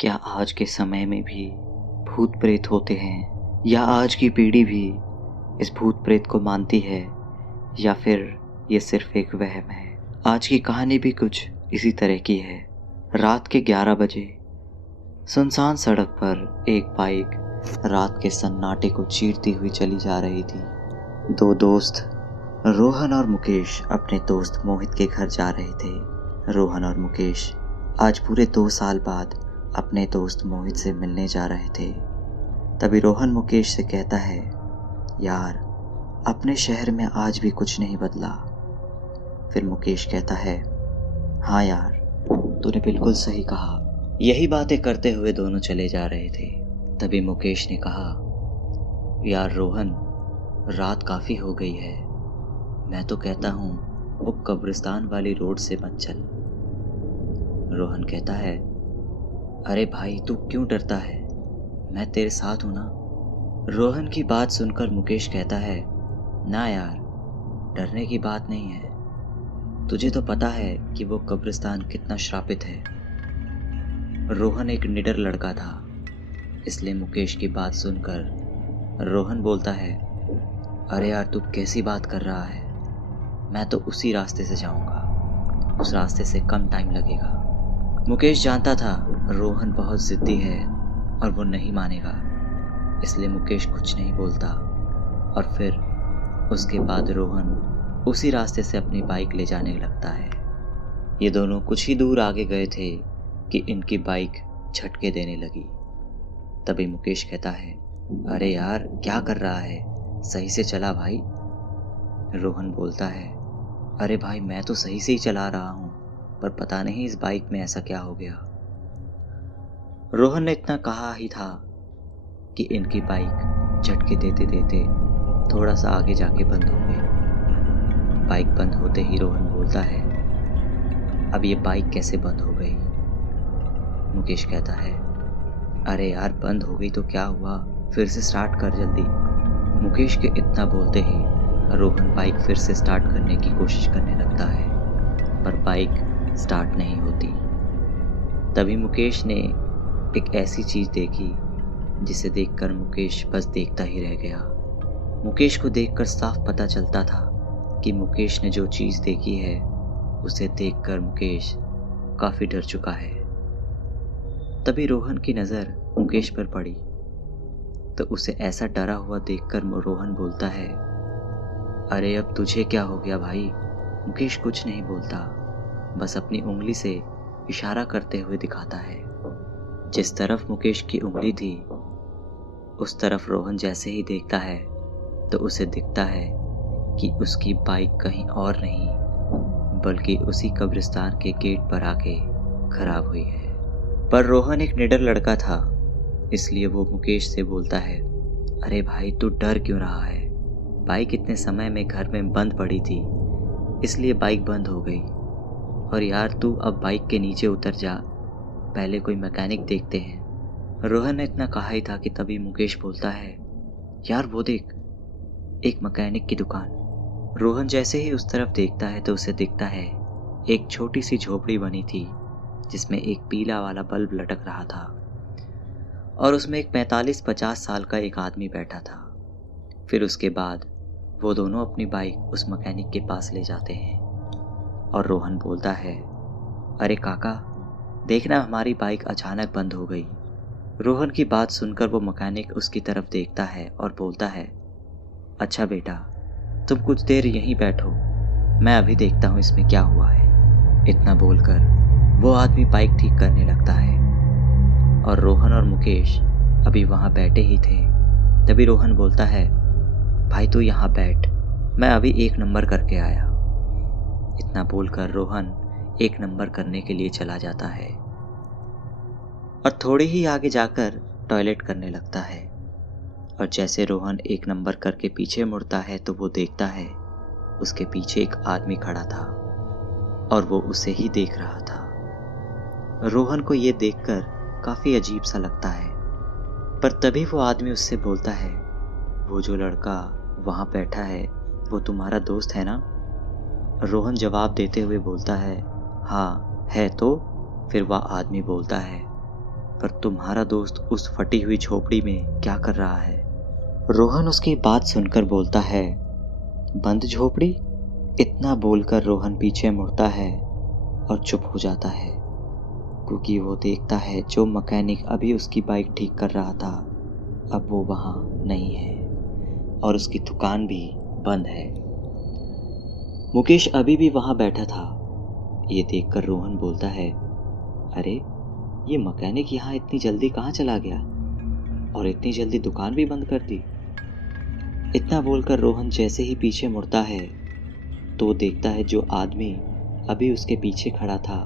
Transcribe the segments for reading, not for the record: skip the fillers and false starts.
क्या आज के समय में भी भूत प्रेत होते हैं, या आज की पीढ़ी भी इस भूत प्रेत को मानती है, या फिर ये सिर्फ एक वहम है। आज की कहानी भी कुछ इसी तरह की है। रात के 11 बजे सुनसान सड़क पर एक बाइक रात के सन्नाटे को चीरती हुई चली जा रही थी। दो दोस्त रोहन और मुकेश अपने दोस्त मोहित के घर जा रहे थे। रोहन और मुकेश आज पूरे 2 साल बाद अपने दोस्त मोहित से मिलने जा रहे थे। तभी रोहन मुकेश से कहता है, यार अपने शहर में आज भी कुछ नहीं बदला। फिर मुकेश कहता है, हाँ यार तूने बिल्कुल सही कहा। यही बातें करते हुए दोनों चले जा रहे थे। तभी मुकेश ने कहा, यार रोहन रात काफ़ी हो गई है, मैं तो कहता हूँ वो कब्रिस्तान वाली रोड से मत चल। रोहन कहता है, अरे भाई तू क्यों डरता है, मैं तेरे साथ हूं ना। रोहन की बात सुनकर मुकेश कहता है, ना यार डरने की बात नहीं है, तुझे तो पता है कि वो कब्रिस्तान कितना श्रापित है। रोहन एक निडर लड़का था, इसलिए मुकेश की बात सुनकर रोहन बोलता है, अरे यार तू कैसी बात कर रहा है, मैं तो उसी रास्ते से जाऊंगा, उस रास्ते से कम टाइम लगेगा। मुकेश जानता था रोहन बहुत जिद्दी है और वो नहीं मानेगा, इसलिए मुकेश कुछ नहीं बोलता। और फिर उसके बाद रोहन उसी रास्ते से अपनी बाइक ले जाने लगता है। ये दोनों कुछ ही दूर आगे गए थे कि इनकी बाइक झटके देने लगी। तभी मुकेश कहता है, अरे यार क्या कर रहा है, सही से चला भाई। रोहन बोलता है, अरे भाई मैं तो सही से ही चला रहा हूँ, पर पता नहीं इस बाइक में ऐसा क्या हो गया। रोहन ने इतना कहा ही था कि इनकी बाइक झटके देते देते थोड़ा सा आगे जाके बंद हो गई। बाइक बंद होते ही रोहन बोलता है, अब ये बाइक कैसे बंद हो गई। मुकेश कहता है, अरे यार बंद हो गई तो क्या हुआ, फिर से स्टार्ट कर जल्दी। मुकेश के इतना बोलते ही रोहन बाइक फिर से स्टार्ट करने की कोशिश करने लगता है, पर बाइक स्टार्ट नहीं होती। तभी मुकेश ने एक ऐसी चीज़ देखी जिसे देखकर मुकेश बस देखता ही रह गया। मुकेश को देखकर साफ पता चलता था कि मुकेश ने जो चीज़ देखी है उसे देखकर मुकेश काफ़ी डर चुका है। तभी रोहन की नज़र मुकेश पर पड़ी तो उसे ऐसा डरा हुआ देखकर रोहन बोलता है, अरे अब तुझे क्या हो गया भाई। मुकेश कुछ नहीं बोलता, बस अपनी उंगली से इशारा करते हुए दिखाता है। जिस तरफ मुकेश की उंगली थी उस तरफ रोहन जैसे ही देखता है तो उसे दिखता है कि उसकी बाइक कहीं और नहीं बल्कि उसी कब्रिस्तान के गेट पर आके खराब हुई है। पर रोहन एक निडर लड़का था, इसलिए वो मुकेश से बोलता है, अरे भाई तू डर क्यों रहा है, बाइक इतने समय में घर में बंद पड़ी थी इसलिए बाइक बंद हो गई। और यार तू अब बाइक के नीचे उतर जा, पहले कोई मैकेनिक देखते हैं। रोहन ने इतना कहा ही था कि तभी मुकेश बोलता है, यार वो देख एक मैकेनिक की दुकान। रोहन जैसे ही उस तरफ देखता है तो उसे दिखता है एक छोटी सी झोपड़ी बनी थी जिसमें एक पीला वाला बल्ब लटक रहा था और उसमें एक 45-50 साल का एक आदमी बैठा था। फिर उसके बाद वो दोनों अपनी बाइक उस मैकेनिक के पास ले जाते हैं और रोहन बोलता है, अरे काका देखना हमारी बाइक अचानक बंद हो गई। रोहन की बात सुनकर वो मैकेनिक उसकी तरफ देखता है और बोलता है, अच्छा बेटा तुम कुछ देर यहीं बैठो, मैं अभी देखता हूँ इसमें क्या हुआ है। इतना बोलकर वो आदमी बाइक ठीक करने लगता है और रोहन और मुकेश अभी वहाँ बैठे ही थे। तभी रोहन बोलता है, भाई तू यहाँ बैठ, मैं अभी 1 नंबर करके आया। इतना बोलकर रोहन 1 नंबर करने के लिए चला जाता है और थोड़ी ही आगे जाकर टॉयलेट करने लगता है। और जैसे रोहन 1 नंबर करके पीछे मुड़ता है तो वो देखता है उसके पीछे एक आदमी खड़ा था और वो उसे ही देख रहा था। रोहन को ये देखकर काफ़ी अजीब सा लगता है, पर तभी वो आदमी उससे बोलता है, वो जो लड़का वहाँ बैठा है वो तुम्हारा दोस्त है ना। रोहन जवाब देते हुए बोलता है, हाँ है तो। फिर वह आदमी बोलता है, पर तुम्हारा दोस्त उस फटी हुई झोपड़ी में क्या कर रहा है? रोहन उसकी बात सुनकर बोलता है, बंद झोपड़ी? इतना बोलकर रोहन पीछे मुड़ता है और चुप हो जाता है, क्योंकि वो देखता है जो मैकेनिक अभी उसकी बाइक ठीक कर रहा था अब वो वहाँ नहीं है और उसकी दुकान भी बंद है। मुकेश अभी भी वहाँ बैठा था। ये देखकर रोहन बोलता है, अरे ये मैकेनिक यहाँ इतनी जल्दी कहाँ चला गया और इतनी जल्दी दुकान भी बंद कर दी। इतना बोलकर रोहन जैसे ही पीछे मुड़ता है तो वो देखता है जो आदमी अभी उसके पीछे खड़ा था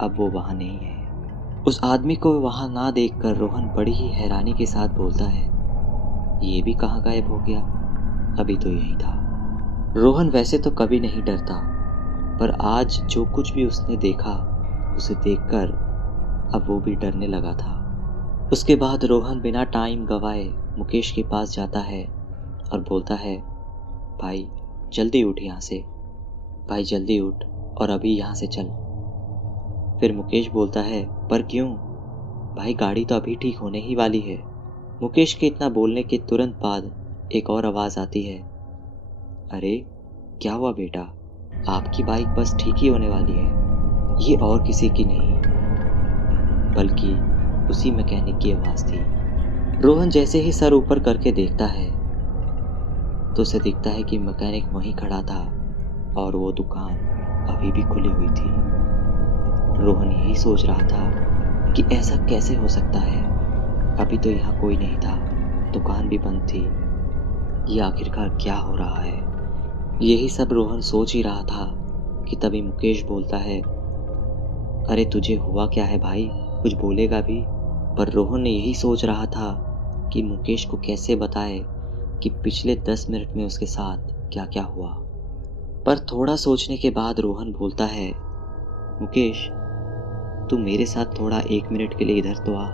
अब वो वहाँ नहीं है। उस आदमी को वहाँ ना देखकर रोहन बड़ी ही हैरानी के साथ बोलता है, ये भी कहाँ गायब हो गया? अभी तो यही था। रोहन वैसे तो कभी नहीं डरता, पर आज जो कुछ भी उसने देखा उसे देखकर अब वो भी डरने लगा था। उसके बाद रोहन बिना टाइम गवाए मुकेश के पास जाता है और बोलता है, भाई जल्दी उठ यहाँ से, भाई जल्दी उठ और अभी यहाँ से चल। फिर मुकेश बोलता है, पर क्यों भाई, गाड़ी तो अभी ठीक होने ही वाली है। मुकेश के इतना बोलने के तुरंत बाद एक और आवाज़ आती है, अरे क्या हुआ बेटा, आपकी बाइक बस ठीक ही होने वाली है, ये और किसी की नहीं बल्कि उसी मैकेनिक की आवाज़ थी। रोहन जैसे ही सर ऊपर करके देखता है तो उसे दिखता है कि मैकेनिक वहीं खड़ा था और वो दुकान अभी भी खुली हुई थी। रोहन यही सोच रहा था कि ऐसा कैसे हो सकता है, अभी तो यहाँ कोई नहीं था, दुकान भी बंद थी, ये आखिरकार क्या हो रहा है। यही सब रोहन सोच ही रहा था कि तभी मुकेश बोलता है, अरे तुझे हुआ क्या है भाई, कुछ बोलेगा भी? पर रोहन यही सोच रहा था कि मुकेश को कैसे बताए कि पिछले 10 मिनट में उसके साथ क्या क्या हुआ। पर थोड़ा सोचने के बाद रोहन बोलता है, मुकेश तू मेरे साथ थोड़ा 1 मिनट के लिए इधर तो आ।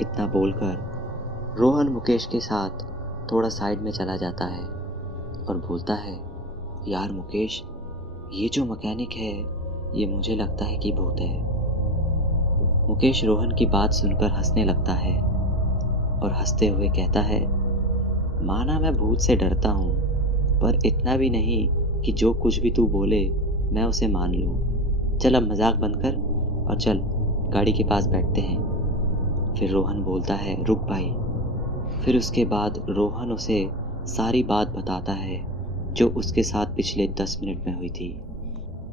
इतना बोलकर रोहन मुकेश के साथ थोड़ा साइड में चला जाता है और बोलता है, यार मुकेश, ये जो मैकेनिक है ये मुझे लगता है कि भूत है। मुकेश रोहन की बात सुनकर हंसने लगता है और हंसते हुए कहता है, माना मैं भूत से डरता हूँ, पर इतना भी नहीं कि जो कुछ भी तू बोले मैं उसे मान लूँ। चल अब मजाक बंद कर और चल गाड़ी के पास बैठते हैं। फिर रोहन बोलता है, रुक भाई। फिर उसके बाद रोहन उसे सारी बात बताता है जो उसके साथ पिछले 10 मिनट में हुई थी।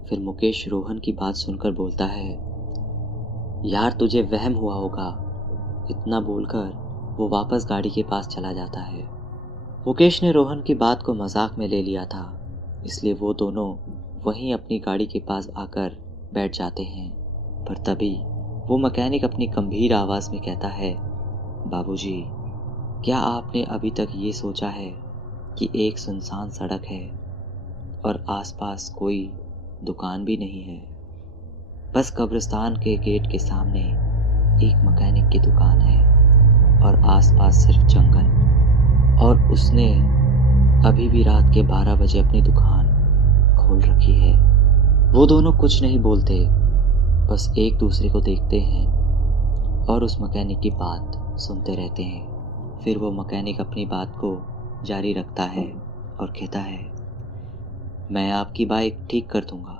फिर मुकेश रोहन की बात सुनकर बोलता है, यार तुझे वहम हुआ होगा। इतना बोलकर वो वापस गाड़ी के पास चला जाता है। मुकेश ने रोहन की बात को मजाक में ले लिया था, इसलिए वो दोनों वहीं अपनी गाड़ी के पास आकर बैठ जाते हैं। पर तभी वो मैकेनिक अपनी गंभीर आवाज़ में कहता है, बाबूजी, क्या आपने अभी तक ये सोचा है कि एक सुनसान सड़क है और आसपास कोई दुकान भी नहीं है, बस कब्रिस्तान के गेट के सामने एक मैकेनिक की दुकान है और आसपास सिर्फ जंगल, और उसने अभी भी रात के 12 बजे अपनी दुकान खोल रखी है। वो दोनों कुछ नहीं बोलते, बस एक दूसरे को देखते हैं और उस मैकेनिक की बात सुनते रहते हैं। फिर वो मैकेनिक अपनी बात को जारी रखता है और कहता है, मैं आपकी बाइक ठीक कर दूंगा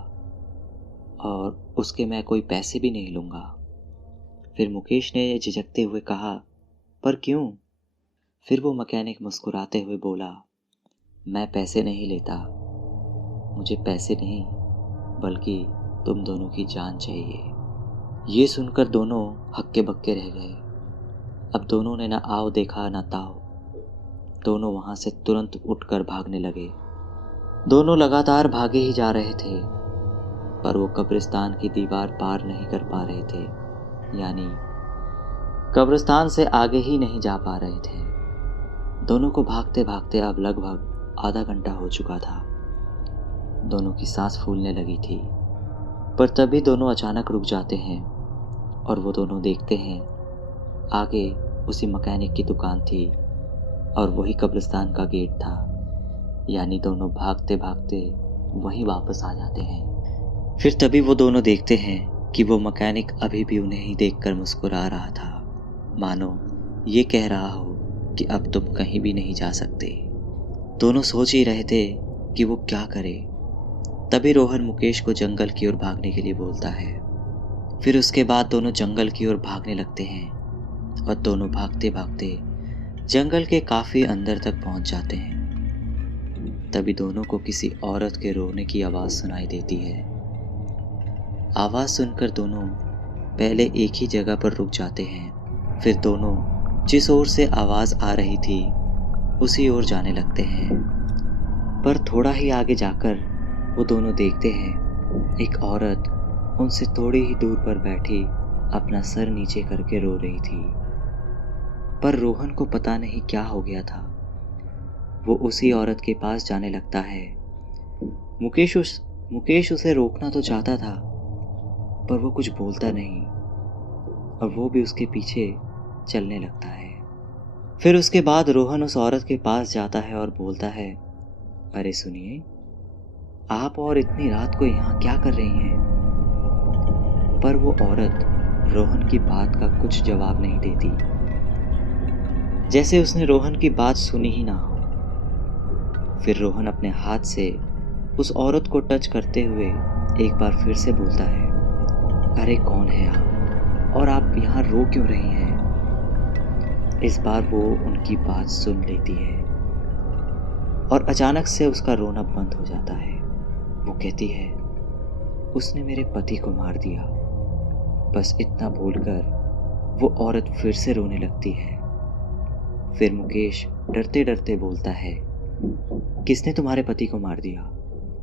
और उसके मैं कोई पैसे भी नहीं लूँगा। फिर मुकेश ने झिझकते हुए कहा, पर क्यों? फिर वो मैकेनिक मुस्कुराते हुए बोला, मैं पैसे नहीं लेता, मुझे पैसे नहीं बल्कि तुम दोनों की जान चाहिए। ये सुनकर दोनों हक्के बक्के रह गए। अब दोनों ने ना आओ देखा ना ताओ, दोनों वहाँ से तुरंत उठकर भागने लगे। दोनों लगातार भागे ही जा रहे थे, पर वो कब्रिस्तान की दीवार पार नहीं कर पा रहे थे, यानी कब्रिस्तान से आगे ही नहीं जा पा रहे थे। दोनों को भागते भागते अब लगभग आधा घंटा हो चुका था। दोनों की सांस फूलने लगी थी, पर तभी दोनों अचानक रुक जाते हैं और वो दोनों देखते हैं आगे उसी मैकेनिक की दुकान थी और वही कब्रिस्तान का गेट था, यानी दोनों भागते भागते वहीं वापस आ जाते हैं। फिर तभी वो दोनों देखते हैं कि वो मैकेनिक अभी भी उन्हें ही देखकर मुस्कुरा रहा था, मानो ये कह रहा हो कि अब तुम कहीं भी नहीं जा सकते। दोनों सोच ही रहे थे कि वो क्या करे। तभी रोहन मुकेश को जंगल की ओर भागने के लिए बोलता है। फिर उसके बाद दोनों जंगल की ओर भागने लगते हैं और दोनों भागते भागते जंगल के काफी अंदर तक पहुंच जाते हैं। तभी दोनों को किसी औरत के रोने की आवाज सुनाई देती है। आवाज सुनकर दोनों पहले एक ही जगह पर रुक जाते हैं। फिर दोनों जिस ओर से आवाज आ रही थी उसी ओर जाने लगते हैं। पर थोड़ा ही आगे जाकर वो दोनों देखते हैं एक औरत उनसे थोड़ी ही दूर पर बैठी अपना सर नीचे करके रो रही थी। पर रोहन को पता नहीं क्या हो गया था। वो उसी औरत के पास जाने लगता है। मुकेश उसे रोकना तो चाहता था, पर वो कुछ बोलता नहीं और वो भी उसके पीछे चलने लगता है। फिर उसके बाद रोहन उस औरत के पास जाता है और बोलता है, अरे सुनिए, आप और इतनी रात को यहाँ क्या कर रही हैं? पर वो औरत रोहन की बात का कुछ जवाब नहीं देती, जैसे उसने रोहन की बात सुनी ही ना हो। फिर रोहन अपने हाथ से उस औरत को टच करते हुए एक बार फिर से बोलता है, अरे कौन है आप और आप यहाँ रो क्यों रही हैं? इस बार वो उनकी बात सुन लेती है और अचानक से उसका रोना बंद हो जाता है। वो कहती है, उसने मेरे पति को मार दिया। बस इतना बोलकर वो औरत फिर से रोने लगती है। फिर मुकेश डरते डरते बोलता है, किसने तुम्हारे पति को मार दिया?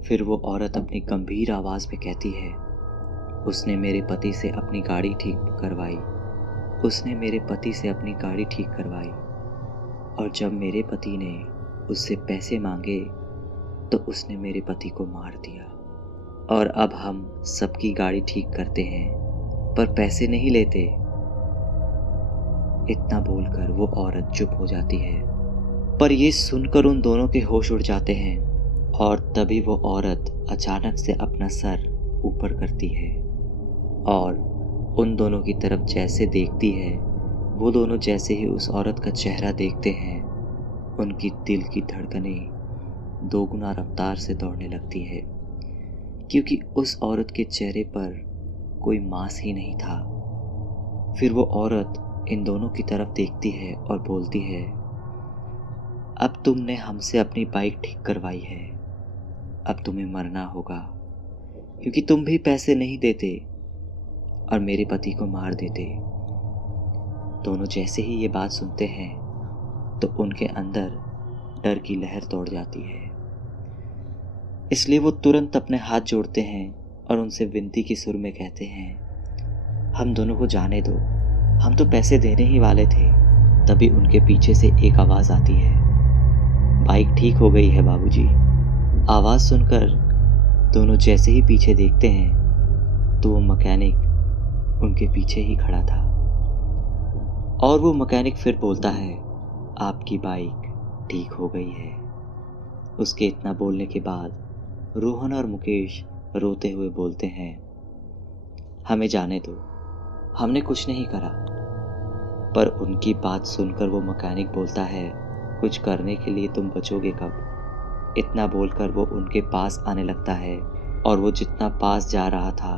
फिर वो औरत अपनी गंभीर आवाज में कहती है, उसने मेरे पति से अपनी गाड़ी ठीक करवाई। उसने मेरे पति से अपनी गाड़ी ठीक करवाई और जब मेरे पति ने उससे पैसे मांगे तो उसने मेरे पति को मार दिया और अब हम सबकी गाड़ी ठीक करते हैं पर पैसे नहीं लेते। इतना बोलकर वो औरत चुप हो जाती है। पर ये सुनकर उन दोनों के होश उड़ जाते हैं और तभी वो औरत अचानक से अपना सर ऊपर करती है और उन दोनों की तरफ जैसे देखती है, वो दोनों जैसे ही उस औरत का चेहरा देखते हैं, उनकी दिल की धड़कनें दोगुना रफ्तार से दौड़ने लगती है, क्योंकि उस औरत के चेहरे पर कोई मांस ही नहीं था। फिर वो औरत इन दोनों की तरफ देखती है और बोलती है, अब तुमने हमसे अपनी बाइक ठीक करवाई है, अब तुम्हें मरना होगा, क्योंकि तुम भी पैसे नहीं देते और मेरे पति को मार देते। दोनों जैसे ही ये बात सुनते हैं तो उनके अंदर डर की लहर दौड़ जाती है। इसलिए वो तुरंत अपने हाथ जोड़ते हैं और उनसे विनती की सुर में कहते हैं, हम दोनों को जाने दो, हम तो पैसे देने ही वाले थे। तभी उनके पीछे से एक आवाज आती है, बाइक ठीक हो गई है बाबूजी। आवाज सुनकर दोनों जैसे ही पीछे देखते हैं तो वो मैकेनिक उनके पीछे ही खड़ा था और वो मैकेनिक फिर बोलता है, आपकी बाइक ठीक हो गई है। उसके इतना बोलने के बाद रोहन और मुकेश रोते हुए बोलते हैं, हमें जाने दो, हमने कुछ नहीं करा। पर उनकी बात सुनकर वो मैकेनिक बोलता है, कुछ करने के लिए तुम बचोगे कब? इतना बोलकर वो उनके पास आने लगता है और वो जितना पास जा रहा था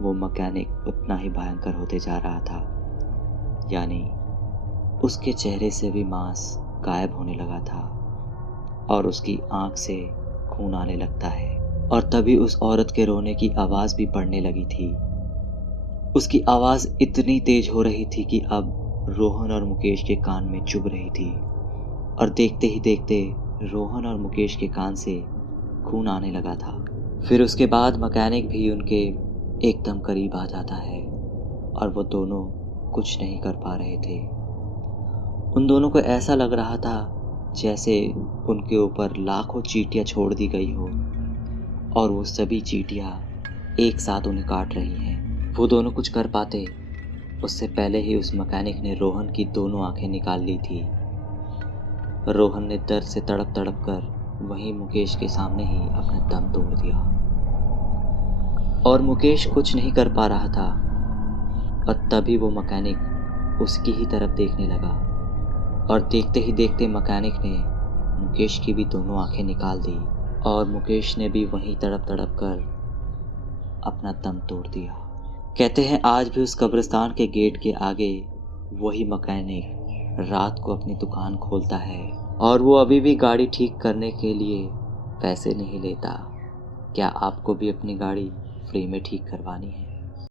वो मैकेनिक उतना ही भयंकर होते जा रहा था, यानी उसके चेहरे से भी मांस गायब होने लगा था और उसकी आंख से खून आने लगता है। और तभी उस औरत के रोने की आवाज भी बढ़ने लगी थी। उसकी आवाज इतनी तेज हो रही थी कि अब रोहन और मुकेश के कान में चुभ रही थी और देखते ही देखते रोहन और मुकेश के कान से खून आने लगा था। फिर उसके बाद मैकेनिक भी उनके एकदम करीब आ जाता है और वो दोनों कुछ नहीं कर पा रहे थे। उन दोनों को ऐसा लग रहा था जैसे उनके ऊपर लाखों चींटियां छोड़ दी गई हो और वो सभी चींटियां एक साथ उन्हें काट रही हैं। वो दोनों कुछ कर पाते उससे पहले ही उस मैकेनिक ने रोहन की दोनों आंखें निकाल ली थी। रोहन ने दर्द से तड़प तड़प कर वहीं मुकेश के सामने ही अपना दम तोड़ दिया। और मुकेश कुछ नहीं कर पा रहा था। और तभी वो मैकेनिक उसकी ही तरफ देखने लगा और देखते ही देखते मैकेनिक ने मुकेश की भी दोनों आंखें निकाल दी और मुकेश ने भी वहीं तड़प तड़प कर अपना दम तोड़ दिया। कहते हैं आज भी उस कब्रिस्तान के गेट के आगे वही मैकेनिक रात को अपनी दुकान खोलता है और वो अभी भी गाड़ी ठीक करने के लिए पैसे नहीं लेता। क्या आपको भी अपनी गाड़ी फ्री में ठीक करवानी है?